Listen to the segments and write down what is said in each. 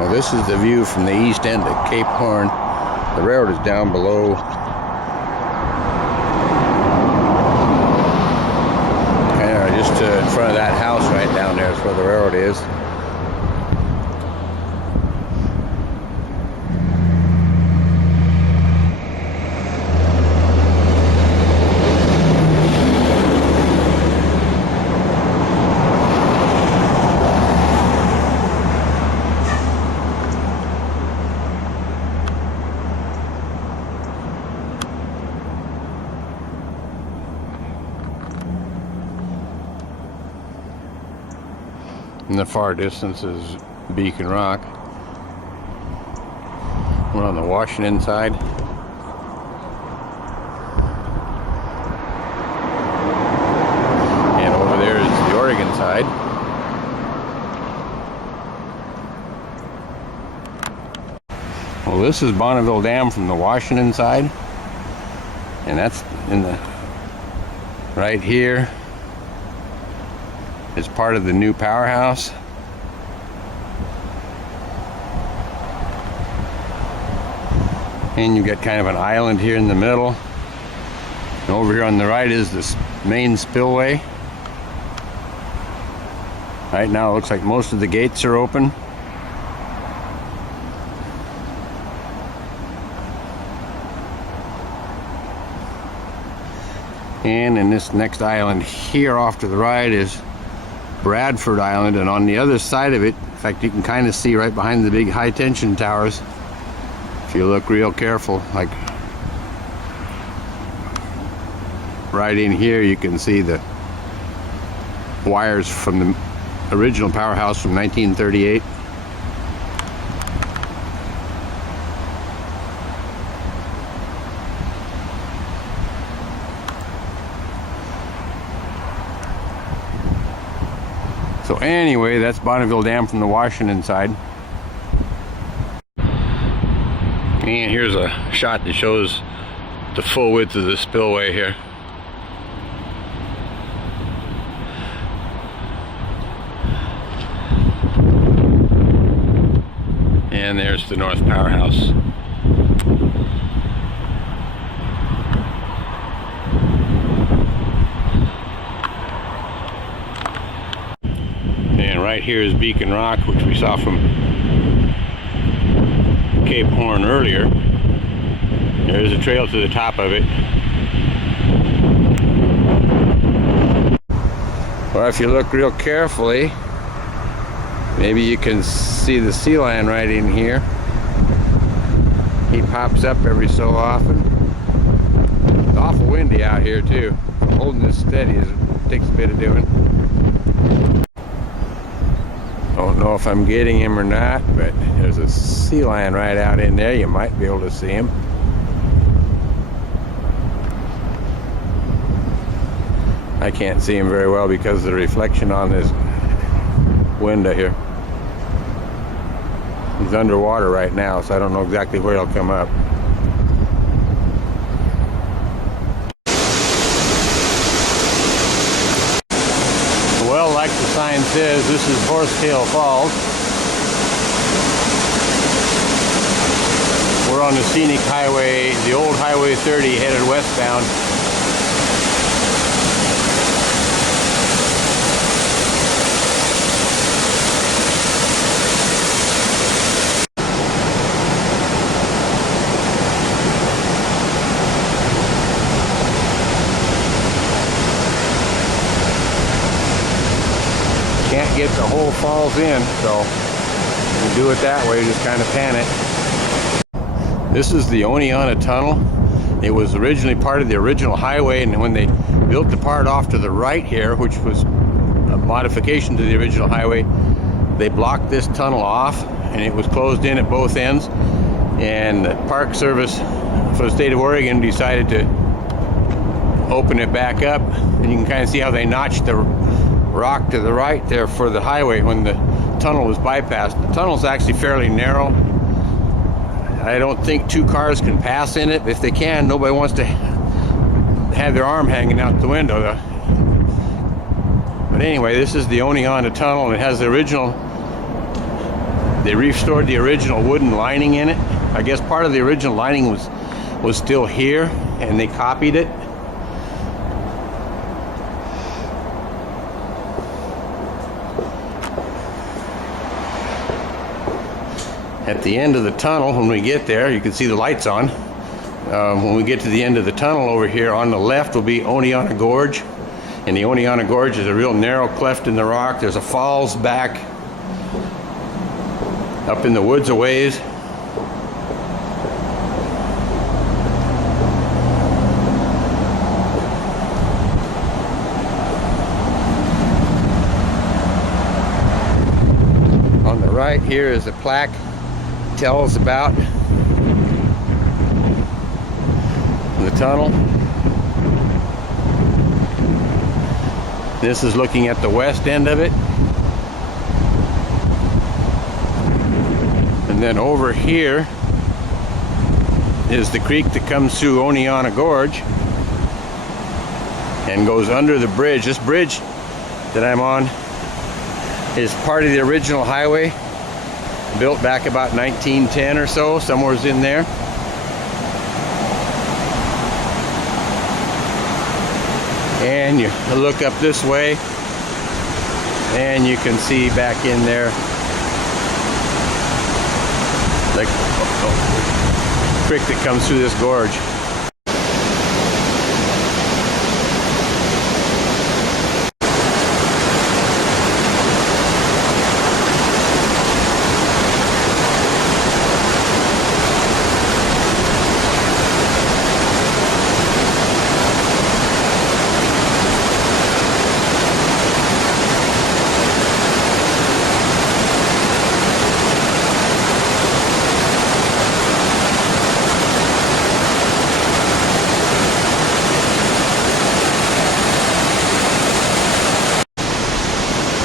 Well, this is the view from the east end of Cape Horn. The railroad is down below. And just in front of that house right down there is where the railroad is. In the far distance is Beacon Rock. We're on the Washington side. And over there is the Oregon side. Well, this is Bonneville Dam from the Washington side. And that's in the right here. It's part of the new powerhouse. And you've got kind of an island here in the middle. And over here on the right is this main spillway. Right now it looks like most of the gates are open. And in this next island here off to the right is Bradford Island, and on the other side of it, in fact, you can kind of see right behind the big high tension towers, if you look real careful, like right in here, you can see the wires from the original powerhouse from 1938. So anyway, that's Bonneville Dam from the Washington side. And here's a shot that shows the full width of the spillway here. And there's the North Powerhouse. And right here is Beacon Rock, which we saw from Cape Horn earlier. There's a trail to the top of it. Well, if you look real carefully, maybe you can see the sea lion right in here. He pops up every so often. It's awful windy out here too. Holding this steady takes a bit of doing. Don't know if I'm getting him or not, but there's a sea lion right out in there. You might be able to see him. I can't see him very well because of the reflection on this window here. He's underwater right now, so I don't know exactly where he'll come up. Well, like the sign says, this is Horsetail Falls. We're on the scenic highway, the old Highway 30 headed westbound. Can't get the whole falls in, so we do it that way, just kind of pan it. This is the Oneonta Tunnel. It was originally part of the original highway, and when they built the part off to the right here, which was a modification to the original highway, they blocked this tunnel off, and it was closed in at both ends. And the Park Service for the state of Oregon decided to open it back up, and you can kind of see how they notched the rock to the right there for the highway when the tunnel was bypassed. The tunnel's actually fairly narrow. I don't think two cars can pass in it. If they can, nobody wants to have their arm hanging out the window. But anyway, this is the Oneonta Tunnel, and it has the They restored the original wooden lining in it. I guess part of the original lining was still here, and they copied it. At the end of the tunnel, when we get there, you can see the lights on. When we get to the end of the tunnel over here, on the left will be Oneonta Gorge. And the Oneonta Gorge is a real narrow cleft in the rock. There's a falls back up in the woods a ways. On the right here is a plaque that tells about the tunnel. This is looking at the west end of it. And then over here is the creek that comes through Oneonta Gorge and goes under the bridge. This bridge that I'm on is part of the original highway, built back about 1910 or so, somewhere's in there. And you look up this way and you can see back in there the creek that comes through this gorge.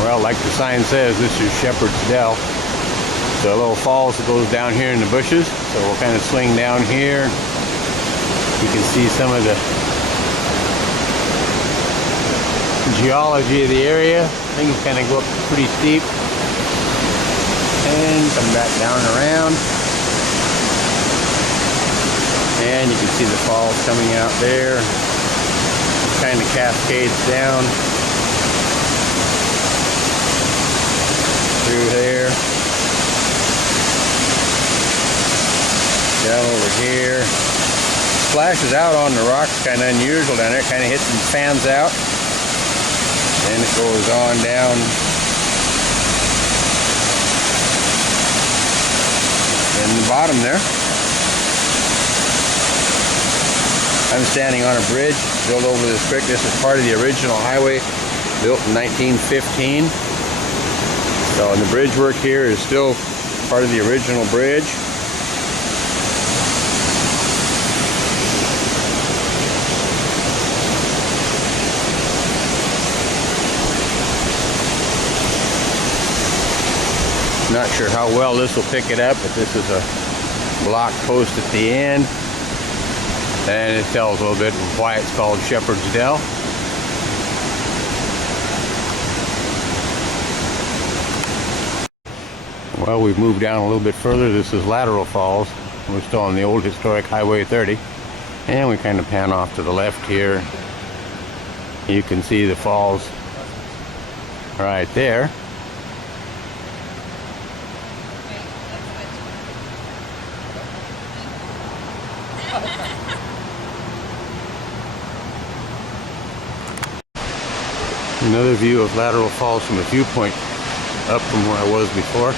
Well, like the sign says, this is Shepherd's Dell. It's a little falls that goes down here in the bushes. So we'll kind of swing down here. You can see some of the geology of the area. Things kind of go up pretty steep and come back down and around. And you can see the falls coming out there. It kind of cascades down through there, down over here. Splashes out on the rocks, kind of unusual down there. Kind of hits and fans out, and it goes on down in the bottom there. I'm standing on a bridge built over this creek. This is part of the original highway, built in 1915. So, and the bridge work here is still part of the original bridge. Not sure how well this will pick it up, but this is a block post at the end. And it tells a little bit why it's called Shepherd's Dell. Well, we've moved down a little bit further. This is Lateral Falls. We're still on the old historic Highway 30. And we kind of pan off to the left here. You can see the falls right there. Another view of Lateral Falls from a viewpoint up from where I was before.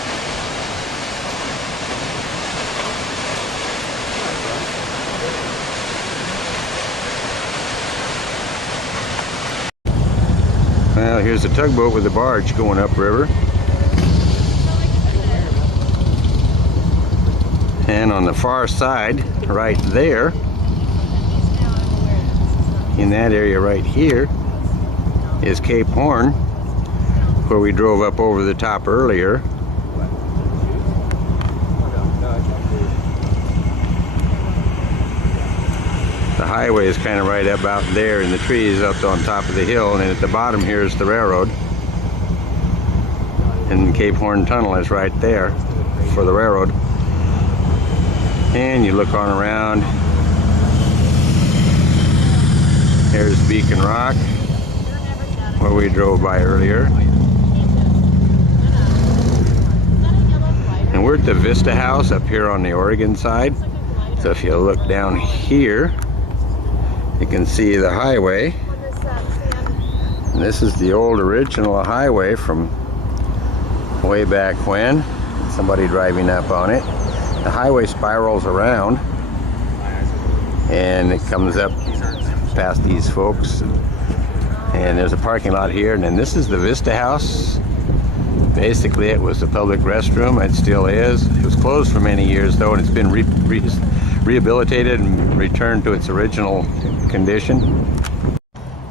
Well, here's a tugboat with a barge going upriver. And on the far side, right there, in that area right here, is Cape Horn, where we drove up over the top earlier. The highway is kind of right about there in the trees up on top of the hill, and then at the bottom here is the railroad. And Cape Horn Tunnel is right there. for the railroad. And you look on around. Here's Beacon Rock, where we drove by earlier. And we're at the Vista House up here on the Oregon side. So if you look down here, you can see the highway. And this is the old original highway from way back when. Somebody driving up on it. The highway spirals around and it comes up past these folks. And there's a parking lot here, and then this is the Vista House. Basically it was a public restroom. It still is. It was closed for many years though, and it's been rehabilitated and returned to its original condition.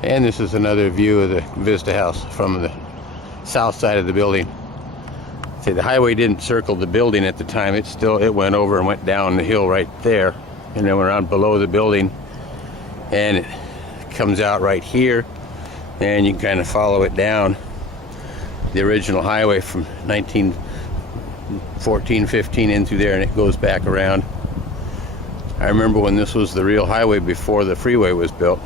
And this is another view of the Vista House from the south side of the building. See, the highway didn't circle the building at the time. It went over and went down the hill right there, and then went around below the building, and it comes out right here, and you can kind of follow it down the original highway from 1914, 15 in through there, and it goes back around. I remember when this was the real highway before the freeway was built.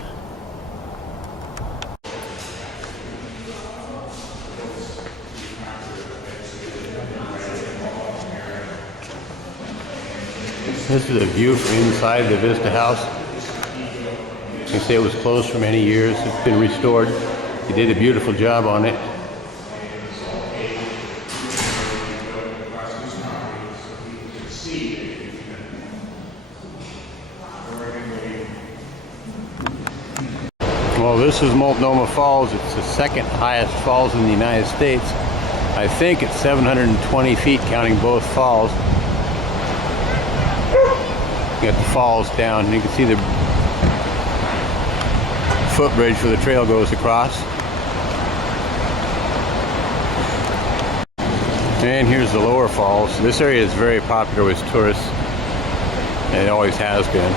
This is a view from inside the Vista House. You can see it was closed for many years. It's been restored. They did a beautiful job on it. Well, this is Multnomah Falls. It's the second highest falls in the United States. I think it's 720 feet counting both falls. You got the falls down, and you can see the footbridge where the trail goes across. And here's the lower falls. This area is very popular with tourists, and it always has been.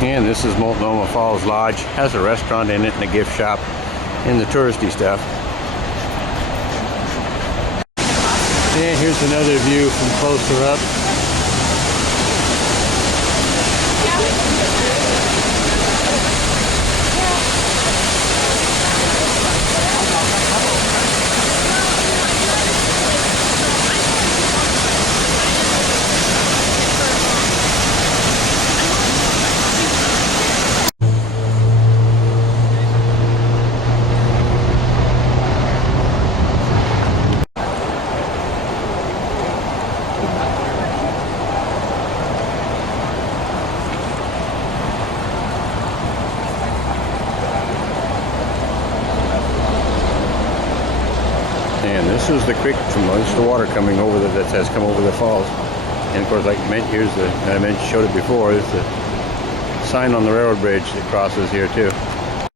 And this is Multnomah Falls Lodge. Has a restaurant in it and a gift shop and the touristy stuff. And here's another view from closer up. And this is the creek from the water coming over that has come over the falls. And of course, like here's the I showed it before. There's the sign on the railroad bridge that crosses here too.